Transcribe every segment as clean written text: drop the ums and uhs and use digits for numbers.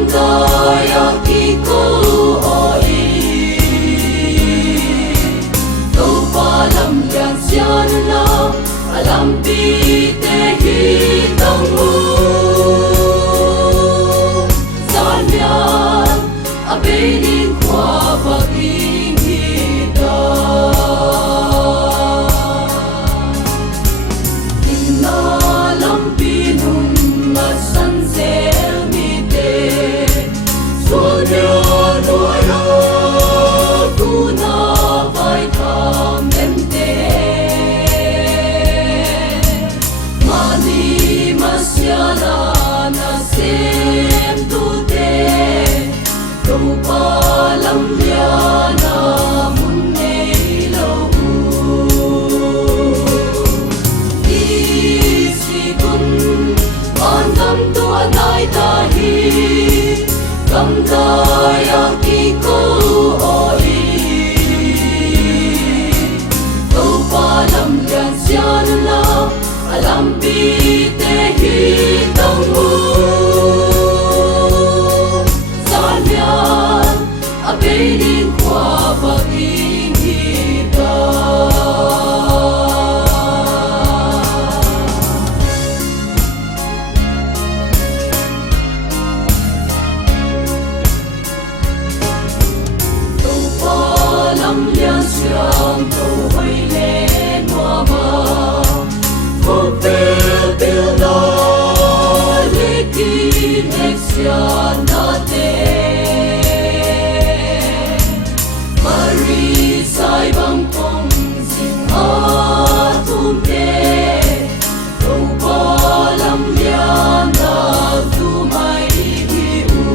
Kamdaya kiko oi Tâu palam lian sian la Alam pi te hi tông mu San lian a benin kwa baking hita Inna lam pinum masan zel mi te Sonya noya tu na vai tham em te Mani masyala na sem tu te Tâu palam liana mun nei lo Isikun on kam tua nai tahi Kamdaya kiko oi Tâu palam lian sian la Alam pi te hi tông mu San lian a benin kwa baking hita Tâu palam lian siang tâu hoi le noa ma Mo pel pel la lekin ek sian na te Mari sai bang kong sing a tum te Tâu palam lian na tu mai hi u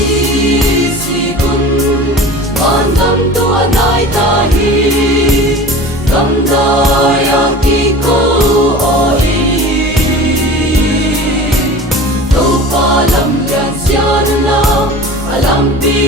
Isikun on kam tua nai tahi Kamdaya kiko oi Tâu palam lian sian la Alam pi